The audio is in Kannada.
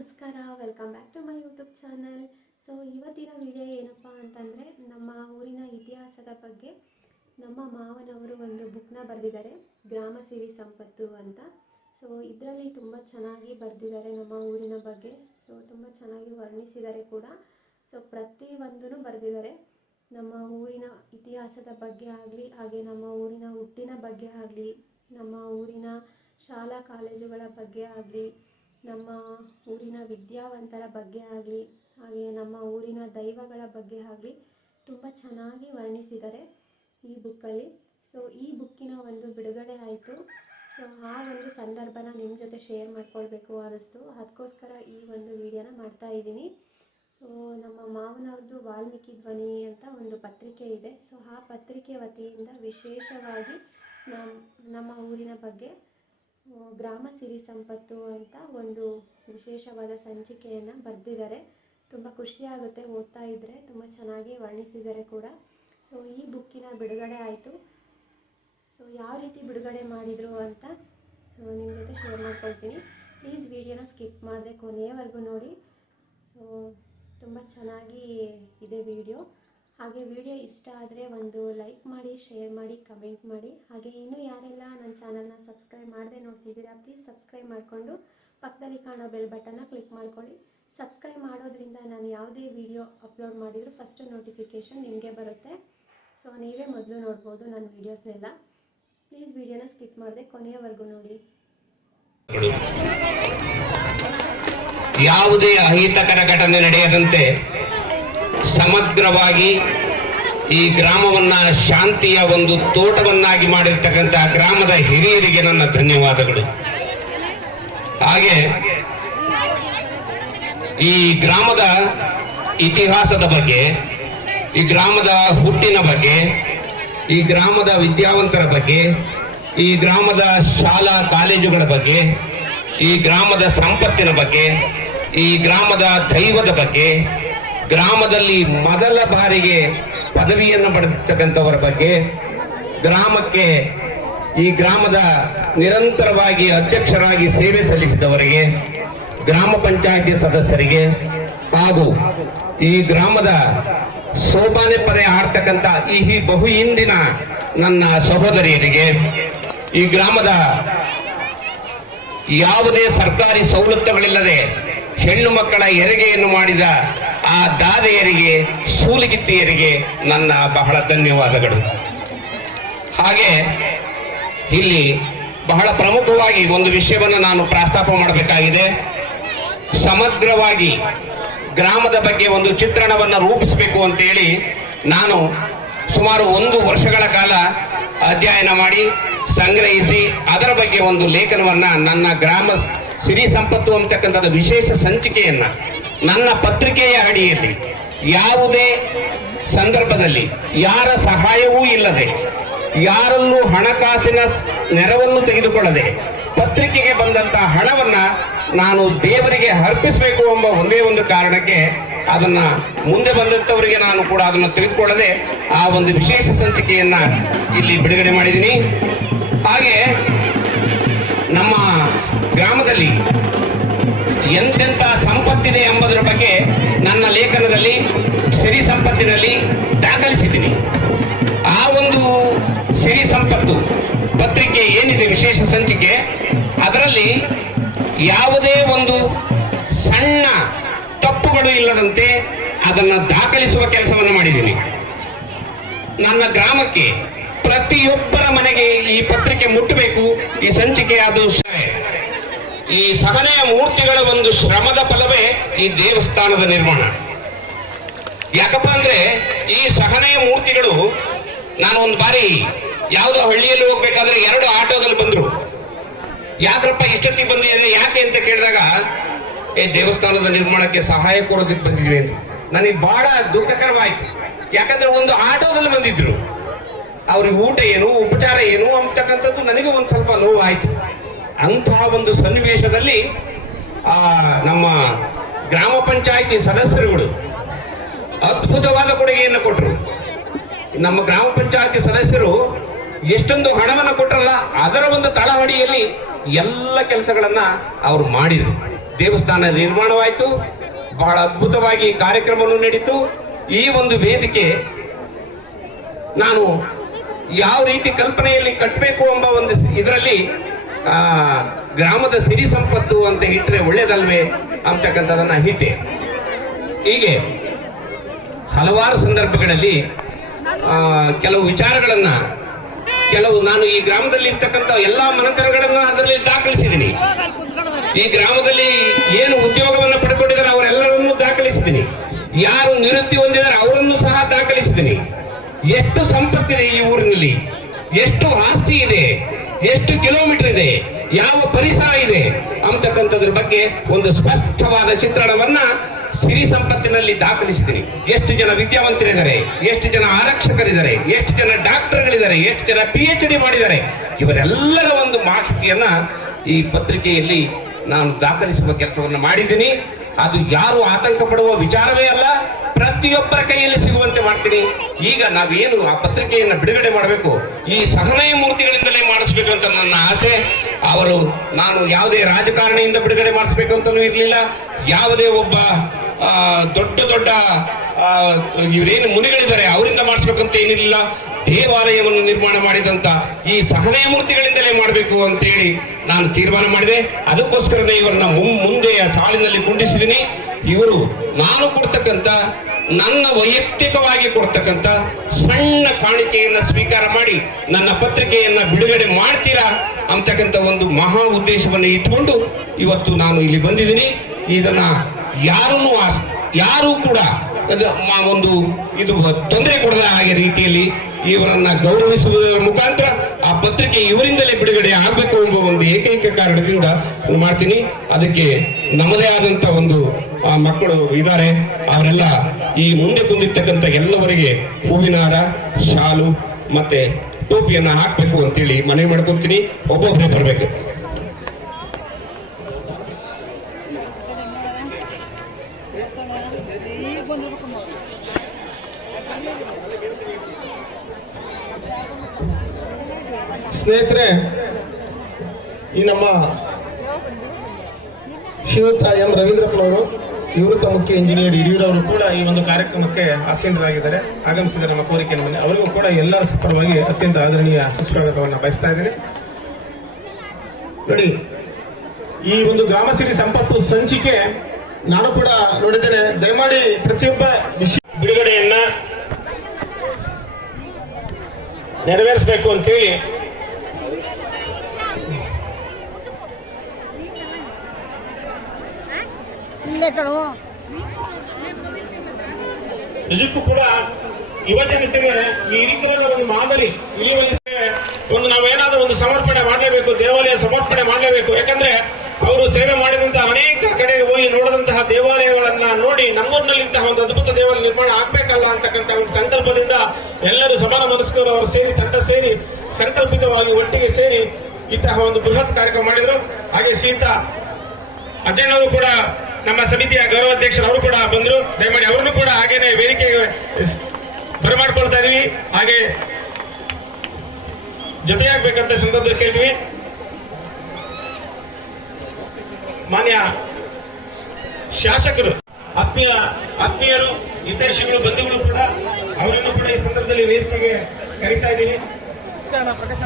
ನಮಸ್ಕಾರ, welcome back to my YouTube channel. So ಇವತ್ತಿನ ವಿಡಿಯೋ ಏನಪ್ಪ ಅಂತಂದರೆ, ನಮ್ಮ ಊರಿನ ಇತಿಹಾಸದ ಬಗ್ಗೆ ನಮ್ಮ ಮಾವನವರು ಒಂದು ಬುಕ್ನ ಬರೆದಿದ್ದಾರೆ, ಗ್ರಾಮ ಸಿರಿ ಸಂಪತ್ತು ಅಂತ. ಸೊ ಇದರಲ್ಲಿ ತುಂಬ ಚೆನ್ನಾಗಿ ಬರೆದಿದ್ದಾರೆ ನಮ್ಮ ಊರಿನ ಬಗ್ಗೆ. ಸೊ ತುಂಬ ಚೆನ್ನಾಗಿ ವರ್ಣಿಸಿದ್ದಾರೆ ಕೂಡ. ಸೊ ಪ್ರತಿಯೊಂದೂ ಬರೆದಿದ್ದಾರೆ. ನಮ್ಮ ಊರಿನ ಇತಿಹಾಸದ ಬಗ್ಗೆ ಆಗಲಿ, ಹಾಗೆ ನಮ್ಮ ಊರಿನ ಹುಟ್ಟಿನ ಬಗ್ಗೆ ಆಗಲಿ, ನಮ್ಮ ಊರಿನ ಶಾಲಾ ಕಾಲೇಜುಗಳ ಬಗ್ಗೆ ಆಗಲಿ, ನಮ್ಮ ಊರಿನ ವಿದ್ಯಾವಂತರ ಬಗ್ಗೆ ಆಗಲಿ, ಹಾಗೆ ನಮ್ಮ ಊರಿನ ದೈವಗಳ ಬಗ್ಗೆ ಆಗಲಿ ತುಂಬ ಚೆನ್ನಾಗಿ ವರ್ಣಿಸಿದ್ದಾರೆ ಈ ಬುಕ್ಕಲ್ಲಿ. ಸೊ ಈ ಬುಕ್ಕಿನ ಒಂದು ಬಿಡುಗಡೆ ಆಯಿತು. ಸೊ ಆ ಒಂದು ಸಂದರ್ಭನ ನಿಮ್ಮ ಜೊತೆ ಶೇರ್ ಮಾಡ್ಕೊಳ್ಬೇಕು ಅನ್ನಿಸ್ತು. ಅದಕ್ಕೋಸ್ಕರ ಈ ಒಂದು ವಿಡಿಯೋನ ಮಾಡ್ತಾ ಇದ್ದೀನಿ. ಸೊ ನಮ್ಮ ಮಾವನವ್ರದ್ದು ವಾಲ್ಮೀಕಿ ಧ್ವನಿ ಅಂತ ಒಂದು ಪತ್ರಿಕೆ ಇದೆ. ಸೊ ಆ ಪತ್ರಿಕೆ ವತಿಯಿಂದ ವಿಶೇಷವಾಗಿ ನಮ್ಮ ಊರಿನ ಬಗ್ಗೆ ಗ್ರಾಮ ಸಿರಿ ಸಂಪತ್ತು ಅಂತ ಒಂದು ವಿಶೇಷವಾದ ಸಂಚಿಕೆಯನ್ನು ಬರೆದಿದ್ದಾರೆ. ತುಂಬ ಖುಷಿಯಾಗುತ್ತೆ ಓದ್ತಾ ಇದ್ದರೆ, ತುಂಬ ಚೆನ್ನಾಗಿ ವರ್ಣಿಸಿದ್ದಾರೆ ಕೂಡ. ಸೊ ಈ ಬುಕ್ಕಿನ ಬಿಡುಗಡೆ ಆಯಿತು. ಸೊ ಯಾವ ರೀತಿ ಬಿಡುಗಡೆ ಮಾಡಿದರು ಅಂತ ನಿಮ್ಮ ಜೊತೆ ಶೇರ್ ಮಾಡ್ಕೊಳ್ತೀನಿ. ಪ್ಲೀಸ್ ವಿಡಿಯೋನ ಸ್ಕಿಪ್ ಮಾಡದೆ ಕೊನೆಯವರೆಗೂ ನೋಡಿ. ಸೊ ತುಂಬ ಚೆನ್ನಾಗಿ ಇದೆ ವಿಡಿಯೋ. ಹಾಗೆ ವಿಡಿಯೋ ಇಷ್ಟ ಆದರೆ ಒಂದು ಲೈಕ್ ಮಾಡಿ, ಶೇರ್ ಮಾಡಿ, ಕಮೆಂಟ್ ಮಾಡಿ. ಹಾಗೆ ಇನ್ನೂ ಯಾರೆಲ್ಲ ನನ್ನ ಚಾನಲ್ನ ಸಬ್ಸ್ಕ್ರೈಬ್ ಮಾಡದೆ ನೋಡ್ತಿದ್ದೀರಾ, ಪ್ಲೀಸ್ ಸಬ್ಸ್ಕ್ರೈಬ್ ಮಾಡಿಕೊಂಡು ಪಕ್ಕದಲ್ಲಿ ಕಾಣೋ ಬೆಲ್ ಬಟನ್ನ ಕ್ಲಿಕ್ ಮಾಡ್ಕೊಳ್ಳಿ. ಸಬ್ಸ್ಕ್ರೈಬ್ ಮಾಡೋದ್ರಿಂದ ನಾನು ಯಾವುದೇ ವಿಡಿಯೋ ಅಪ್ಲೋಡ್ ಮಾಡಿದರೂ ಫಸ್ಟು ನೋಟಿಫಿಕೇಷನ್ ನಿಮಗೆ ಬರುತ್ತೆ. ಸೊ ನೀವೇ ಮೊದಲು ನೋಡ್ಬೋದು ನನ್ನ ವೀಡಿಯೋಸ್ನೆಲ್ಲ. ಪ್ಲೀಸ್ ವಿಡಿಯೋನ ಸ್ಕಿಪ್ ಮಾಡದೆ ಕೊನೆಯವರೆಗೂ ನೋಡಿ. ಯಾವುದೇ ಅಹಿತಕರ ಘಟನೆ ನಡೆಯದಂತೆ ಸಮಗ್ರವಾಗಿ ಈ ಗ್ರಾಮವನ್ನ ಶಾಂತಿಯ ಒಂದು ತೋಟವನ್ನಾಗಿ ಮಾಡಿರ್ತಕ್ಕಂಥ ಗ್ರಾಮದ ಹಿರಿಯರಿಗೆ ನನ್ನ ಧನ್ಯವಾದಗಳು. ಹಾಗೆ ಈ ಗ್ರಾಮದ ಇತಿಹಾಸದ ಬಗ್ಗೆ, ಈ ಗ್ರಾಮದ ಹುಟ್ಟಿನ ಬಗ್ಗೆ, ಈ ಗ್ರಾಮದ ವಿದ್ಯಾವಂತರ ಬಗ್ಗೆ, ಈ ಗ್ರಾಮದ ಶಾಲಾ ಕಾಲೇಜುಗಳ ಬಗ್ಗೆ, ಈ ಗ್ರಾಮದ ಸಂಪತ್ತಿನ ಬಗ್ಗೆ, ಈ ಗ್ರಾಮದ ದೈವದ ಬಗ್ಗೆ, ಗ್ರಾಮದಲ್ಲಿ ಮೊದಲ ಬಾರಿಗೆ ಪದವಿಯನ್ನು ಪಡೆದಿರ್ತಕ್ಕಂಥವರ ಬಗ್ಗೆ, ಗ್ರಾಮಕ್ಕೆ ಈ ಗ್ರಾಮದ ನಿರಂತರವಾಗಿ ಅಧ್ಯಕ್ಷರಾಗಿ ಸೇವೆ ಸಲ್ಲಿಸಿದವರಿಗೆ, ಗ್ರಾಮ ಪಂಚಾಯಿತಿ ಸದಸ್ಯರಿಗೆ, ಹಾಗೂ ಈ ಗ್ರಾಮದ ಸೋಪಾನೆ ಪದೇ ಆಡ್ತಕ್ಕಂಥ ಈ ಬಹು ಹಿಂದಿನ ನನ್ನ ಸಹೋದರಿಯರಿಗೆ, ಈ ಗ್ರಾಮದ ಯಾವುದೇ ಸರ್ಕಾರಿ ಸವಲತ್ತುಗಳಿಲ್ಲದೆ ಹೆಣ್ಣು ಮಕ್ಕಳ ಹೆರಿಗೆಯನ್ನು ಮಾಡಿದ ಆ ದಾದೆಯರಿಗೆ, ಸೂಲಿಗಿತ್ತಿಯರಿಗೆ ನನ್ನ ಬಹಳ ಧನ್ಯವಾದಗಳು. ಹಾಗೆ ಇಲ್ಲಿ ಬಹಳ ಪ್ರಮುಖವಾಗಿ ಒಂದು ವಿಷಯವನ್ನು ನಾನು ಪ್ರಸ್ತಾಪ ಮಾಡಬೇಕಾಗಿದೆ. ಸಮಗ್ರವಾಗಿ ಗ್ರಾಮದ ಬಗ್ಗೆ ಒಂದು ಚಿತ್ರಣವನ್ನು ರೂಪಿಸಬೇಕು ಅಂತೇಳಿ ನಾನು ಸುಮಾರು 1 ವರ್ಷಗಳ ಕಾಲ ಅಧ್ಯಯನ ಮಾಡಿ ಸಂಗ್ರಹಿಸಿ ಅದರ ಬಗ್ಗೆ ಒಂದು ಲೇಖನವನ್ನ ನನ್ನ ಗ್ರಾಮ ಸಿರಿ ಸಂಪತ್ತು ಅಂತಕ್ಕಂಥದ್ದು ವಿಶೇಷ ಸಂಚಿಕೆಯನ್ನ ನನ್ನ ಪತ್ರಿಕೆಯ ಅಡಿಯಲ್ಲಿ ಯಾವುದೇ ಸಂದರ್ಭದಲ್ಲಿ ಯಾರ ಸಹಾಯವೂ ಇಲ್ಲದೆ, ಯಾರಲ್ಲೂ ಹಣಕಾಸಿನ ನೆರವನ್ನು ತೆಗೆದುಕೊಳ್ಳದೆ ಪತ್ರಿಕೆಗೆ ಬಂದಂತ ಹಣವನ್ನ ನಾನು ದೇವರಿಗೆ ಅರ್ಪಿಸಬೇಕು ಎಂಬ ಒಂದೇ ಒಂದು ಕಾರಣಕ್ಕೆ ಅದನ್ನ ಮುಂದೆ ಬಂದಂತವರಿಗೆ ನಾನು ಕೂಡ ಅದನ್ನು ತೆಗೆದುಕೊಳ್ಳದೆ ಆ ಒಂದು ವಿಶೇಷ ಸಂಚಿಕೆಯನ್ನ ಇಲ್ಲಿ ಬಿಡುಗಡೆ ಮಾಡಿದ್ದೀನಿ. ಹಾಗೆ ನಮ್ಮ ಗ್ರಾಮದಲ್ಲಿ ಎಂತೆಂಥ ಸಂಪತ್ತಿದೆ ಎಂಬುದರ ಬಗ್ಗೆ ನನ್ನ ಲೇಖನದಲ್ಲಿ ಸಿರಿ ಸಂಪತ್ತಿನಲ್ಲಿ ದಾಖಲಿಸಿದ್ದೀನಿ. ಆ ಒಂದು ಸಿರಿ ಸಂಪತ್ತು ಪತ್ರಿಕೆ ಏನಿದೆ ವಿಶೇಷ ಸಂಚಿಕೆ, ಅದರಲ್ಲಿ ಯಾವುದೇ ಒಂದು ಸಣ್ಣ ತಪ್ಪುಗಳು ಇಲ್ಲದಂತೆ ಅದನ್ನು ದಾಖಲಿಸುವ ಕೆಲಸವನ್ನು ಮಾಡಿದ್ದೀನಿ. ನನ್ನ ಗ್ರಾಮಕ್ಕೆ ಪ್ರತಿಯೊಬ್ಬರ ಮನೆಗೆ ಈ ಪತ್ರಿಕೆ ಮುಟ್ಟಬೇಕು, ಈ ಸಂಚಿಕೆ. ಅದು ಈ ಸಹನೆಯ ಮೂರ್ತಿಗಳ ಒಂದು ಶ್ರಮದ ಫಲವೇ ಈ ದೇವಸ್ಥಾನದ ನಿರ್ಮಾಣ. ಯಾಕಪ್ಪ ಅಂದ್ರೆ ಈ ಸಹನೆಯ ಮೂರ್ತಿಗಳು, ನಾನು ಒಂದು ಬಾರಿ ಯಾವುದೋ ಹಳ್ಳಿಯಲ್ಲಿ ಹೋಗ್ಬೇಕಾದ್ರೆ 2 ಆಟೋದಲ್ಲಿ ಬಂದ್ರು. ಯಾಕ್ರಪ್ಪ ಇಷ್ಟೊತ್ತಿಗೆ ಬಂದಿದೆ, ಯಾಕೆ ಅಂತ ಕೇಳಿದಾಗ, ದೇವಸ್ಥಾನದ ನಿರ್ಮಾಣಕ್ಕೆ ಸಹಾಯ ಕೊಡೋದಕ್ಕೆ ಬಂದಿದ್ವಿ ಅಂತ. ನನಗೆ ಬಹಳ ದುಃಖಕರವಾಯ್ತು. ಯಾಕಂದ್ರೆ ಒಂದು ಆಟೋದಲ್ಲಿ ಬಂದಿದ್ರು, ಅವ್ರಿಗೆ ಊಟ ಏನು, ಉಪಚಾರ ಏನು ಅಂತಕ್ಕಂಥದ್ದು ನನಗೆ ಒಂದು ಸ್ವಲ್ಪ ನೋವಾಯ್ತು. ಅಂತಹ ಒಂದು ಸನ್ನಿವೇಶದಲ್ಲಿ ನಮ್ಮ ಗ್ರಾಮ ಪಂಚಾಯಿತಿ ಸದಸ್ಯರುಗಳು ಅದ್ಭುತವಾದ ಕೊಡುಗೆಯನ್ನು ಕೊಟ್ಟರು. ನಮ್ಮ ಗ್ರಾಮ ಪಂಚಾಯಿತಿ ಸದಸ್ಯರು ಎಷ್ಟೊಂದು ಹಣವನ್ನು ಕೊಟ್ಟರಲ್ಲ, ಅದರ ಒಂದು ತಳಹಡಿಯಲ್ಲಿ ಎಲ್ಲ ಕೆಲಸಗಳನ್ನ ಅವರು ಮಾಡಿದರು. ದೇವಸ್ಥಾನ ನಿರ್ಮಾಣವಾಯಿತು. ಬಹಳ ಅದ್ಭುತವಾಗಿ ಕಾರ್ಯಕ್ರಮವನ್ನು ನಡೀತು. ಈ ಒಂದು ವೇದಿಕೆ ನಾನು ಯಾವ ರೀತಿ ಕಲ್ಪನೆಯಲ್ಲಿ ಕಟ್ಟಬೇಕು ಎಂಬ ಒಂದು ಇದರಲ್ಲಿ ಗ್ರಾಮದ ಸಿರಿ ಸಂಪತ್ತು ಅಂತ ಇಟ್ಟರೆ ಒಳ್ಳೇದಲ್ವೇ ಅಂತಕ್ಕಂಥದನ್ನ ಇಟ್ಟೆ. ಹೀಗೆ ಹಲವಾರು ಸಂದರ್ಭಗಳಲ್ಲಿ ಕೆಲವು ವಿಚಾರಗಳನ್ನ ನಾನು ಈ ಗ್ರಾಮದಲ್ಲಿ ಇರ್ತಕ್ಕಂಥ ಎಲ್ಲಾ ಮನೆತನಗಳನ್ನ ಅದರಲ್ಲಿ ದಾಖಲಿಸಿದ್ದೀನಿ. ಈ ಗ್ರಾಮದಲ್ಲಿ ಏನು ಉದ್ಯೋಗವನ್ನ ಪಡ್ಕೊಂಡಿದ್ದಾರೆ ಅವರೆಲ್ಲರನ್ನೂ ದಾಖಲಿಸಿದ್ದೀನಿ. ಯಾರು ನಿವೃತ್ತಿ ಹೊಂದಿದ್ದಾರೆ ಅವರನ್ನು ಸಹ ದಾಖಲಿಸಿದ್ದೀನಿ. ಎಷ್ಟು ಸಂಪತ್ತಿದೆ ಈ ಊರಿನಲ್ಲಿ, ಎಷ್ಟು ಆಸ್ತಿ ಇದೆ, ಎಷ್ಟು ಕಿಲೋಮೀಟರ್ ಇದೆ, ಯಾವ ಪರಿಸರ ಇದೆ ಅಂತಕ್ಕಂಥದ್ರ ಬಗ್ಗೆ ಒಂದು ಸ್ಪಷ್ಟವಾದ ಚಿತ್ರಣವನ್ನ ಸಿರಿ ಸಂಪತ್ತಿನಲ್ಲಿ ದಾಖಲಿಸಿದ್ದೀನಿ. ಎಷ್ಟು ಜನ ವಿದ್ಯಾವಂತರಿದ್ದಾರೆ, ಎಷ್ಟು ಜನ ಆರಕ್ಷಕರಿದ್ದಾರೆ, ಎಷ್ಟು ಜನ ಡಾಕ್ಟರ್ಗಳಿದ್ದಾರೆ, ಎಷ್ಟು ಜನ PhD ಮಾಡಿದ್ದಾರೆ, ಇವರೆಲ್ಲರ ಒಂದು ಮಾಹಿತಿಯನ್ನ ಈ ಪತ್ರಿಕೆಯಲ್ಲಿ ನಾನು ದಾಖಲಿಸುವ ಕೆಲಸವನ್ನು ಮಾಡಿದ್ದೀನಿ. ಅದು ಯಾರು ಆತಂಕ ಪಡುವ ವಿಚಾರವೇ ಅಲ್ಲ, ಪ್ರತಿಯೊಬ್ಬರ ಕೈಯಲ್ಲಿ ಸಿಗುವಂತೆ ಮಾಡ್ತೀನಿ. ಈಗ ನಾವೇನು ಆ ಪತ್ರಿಕೆಯನ್ನು ಬಿಡುಗಡೆ ಮಾಡಬೇಕು, ಈ ಸಹನಯ ಮೂರ್ತಿಗಳಿಂದಲೇ ಮಾಡಿಸ್ಬೇಕು ಅಂತ ನನ್ನ ಆಸೆ. ನಾನು ಯಾವುದೇ ರಾಜಕಾರಣಿಯಿಂದ ಬಿಡುಗಡೆ ಮಾಡಿಸ್ಬೇಕು ಅಂತಲೂ ಇರಲಿಲ್ಲ. ಯಾವುದೇ ಒಬ್ಬ ದೊಡ್ಡ ಇವರೇನು ಮುನಿಗಳಿದ್ದಾರೆ ಅವರಿಂದ ಮಾಡಿಸ್ಬೇಕು ಅಂತ ಏನಿರಲಿಲ್ಲ. ದೇವಾಲಯವನ್ನು ನಿರ್ಮಾಣ ಮಾಡಿದಂತ ಈ ಸಹನಯ ಮೂರ್ತಿಗಳಿಂದಲೇ ಮಾಡಬೇಕು ಅಂತೇಳಿ ನಾನು ತೀರ್ಮಾನ ಮಾಡಿದೆ. ಅದಕ್ಕೋಸ್ಕರನೇ ಇವರನ್ನ ಮುಂದೆಯ ಸಾಲಿನಲ್ಲಿ ಕುಂಡಿಸಿದ್ದೀನಿ. ಇವರು ನಾನು ಕೊಡ್ತಕ್ಕಂಥ ನನ್ನ ವೈಯಕ್ತಿಕವಾಗಿ ಕೊಡ್ತಕ್ಕಂಥ ಸಣ್ಣ ಕಾಣಿಕೆಯನ್ನ ಸ್ವೀಕಾರ ಮಾಡಿ ನನ್ನ ಪತ್ರಿಕೆಯನ್ನ ಬಿಡುಗಡೆ ಮಾಡ್ತೀರಾ ಅಂತಕ್ಕಂಥ ಒಂದು ಮಹಾ ಉದ್ದೇಶವನ್ನು ಇಟ್ಟುಕೊಂಡು ಇವತ್ತು ನಾನು ಇಲ್ಲಿ ಬಂದಿದ್ದೀನಿ. ಇದನ್ನ ಯಾರೂ ಕೂಡ ಒಂದು ಇದು ತೊಂದರೆ ಕೊಡದ ಹಾಗೆ ರೀತಿಯಲ್ಲಿ ಇವರನ್ನ ಗೌರವಿಸುವುದರ ಮುಖಾಂತರ ಆ ಪತ್ರಿಕೆ ಇವರಿಂದಲೇ ಬಿಡುಗಡೆ ಆಗಬೇಕು ಎಂಬ ಒಂದು ಏಕೈಕ ಕಾರಣದಿಂದ ಮಾಡ್ತೀನಿ. ಅದಕ್ಕೆ ನಮ್ಮದೇ ಆದಂತ ಒಂದು ಮಕ್ಕಳು ಇದ್ದಾರೆ. ಅವರೆಲ್ಲ ಈ ಮುಂದೆ ಕುಂದಿರ್ತಕ್ಕಂಥ ಎಲ್ಲವರಿಗೆ ಹೂವಿನ ಹಾರ, ಶಾಲು ಮತ್ತೆ ಟೋಪಿಯನ್ನ ಹಾಕ್ಬೇಕು ಅಂತೇಳಿ ಮನವಿ ಮಾಡ್ಕೊತೀನಿ. ಒಬ್ಬೊಬ್ಬರೇ ಬರಬೇಕು. ಸ್ನೇಹಿತರೆ, ಈ ನಮ್ಮ ಶ್ರೀಯುತ ಎಂ ರವೀಂದ್ರಪ್ಪನವರು ನಿವೃತ್ತ ಮುಖ್ಯ ಇಂಜಿನಿಯರ್ ಹಿರಿಯೂರವರು ಕೂಡ ಈ ಒಂದು ಕಾರ್ಯಕ್ರಮಕ್ಕೆ ಆಸೀನರಾಗಿದ್ದಾರೆ, ಆಗಮಿಸಿದ್ದಾರೆ. ನಮ್ಮ ಕೋರಿಕೆಯ ಮೇಲೆ ಅವರಿಗೂ ಕೂಡ ಎಲ್ಲರ ಪರವಾಗಿ ಅತ್ಯಂತ ಆದರಣೀಯ ಸುಸ್ವಾಗತವನ್ನು ಬಯಸ್ತಾ ಇದ್ದೇನೆ. ನೋಡಿ, ಈ ಒಂದು ಗ್ರಾಮ ಸಿರಿ ಸಂಪತ್ತು ಸಂಚಿಕೆ ನಾನು ಕೂಡ ನೋಡಿದ್ದೇನೆ. ದಯಮಾಡಿ ಪ್ರತಿಯೊಬ್ಬ ಬಿಡುಗಡೆಯನ್ನ ನೆರವೇರಿಸಬೇಕು ಅಂತೇಳಿ ನಿಜಕ್ಕೂ ಕೂಡ ಯುವಜನತೆಗೆ ಈ ರೀತಿಯ ಒಂದು ಮಾದರಿ ಒಂದು ನಾವೇನಾದ್ರೂ ಒಂದು ಸಮರ್ಪಣೆ ಮಾಡಲೇಬೇಕು, ದೇವಾಲಯ ಸಮರ್ಪಣೆ ಮಾಡಲೇಬೇಕು. ಯಾಕಂದ್ರೆ ಅವರು ಸೇವೆ ಮಾಡಿದಂತಹ ಅನೇಕ ಕಡೆ ಹೋಗಿ ನೋಡಿದಂತಹ ದೇವಾಲಯಗಳನ್ನ ನೋಡಿ ನಮ್ಮೂರಿನಲ್ಲಿಂತಹ ಒಂದು ಅದ್ಭುತ ದೇವಾಲಯ ನಿರ್ಮಾಣ ಆಗ್ಬೇಕಲ್ಲ ಅಂತಕ್ಕಂಥ ಒಂದು ಸಂಕಲ್ಪದಿಂದ ಎಲ್ಲರೂ ಸಮಾನ ಮನಸ್ಕರು ಅವರು ಸೇರಿ ತಂಡ ಸೇರಿ ಸಂಕಲ್ಪಿತವಾಗಿ ಒಟ್ಟಿಗೆ ಸೇರಿ ಇಂತಹ ಒಂದು ಬೃಹತ್ ಕಾರ್ಯಕ್ರಮ ಮಾಡಿದ್ರು. ಹಾಗೆ ಶ್ರೀಯುತ ಅಧ್ಯಯನವರು ಕೂಡ ನಮ್ಮ ಸಮಿತಿಯ ಗೌರವಾಧ್ಯಕ್ಷರವರು ಕೂಡ ಬಂದ್ರು. ದಯಮಾಡಿ ಅವರನ್ನು ಕೂಡ ಹಾಗೇನೆ ವೇದಿಕೆಗೆ ಬರಮಾಡ್ಕೊಳ್ತಾ ಇದೀವಿ. ಹಾಗೆ ಜೊತೆಯಾಗಬೇಕಂತ ಸಂದರ್ಭದಲ್ಲಿ ಕೇಳ್ತೀವಿ. ಮಾನ್ಯ ಶಾಸಕರು, ಆತ್ಮೀಯರು, ಹಿತೈಷಿಗಳು, ಬಂಧುಗಳು ಕೂಡ ಅವರನ್ನು ಕೂಡ ಈ ಸಂದರ್ಭದಲ್ಲಿ ವೇದಿಕೆಗೆ ಕರೀತಾ ಇದ್ದೀವಿ. ಪ್ರಕಾಶ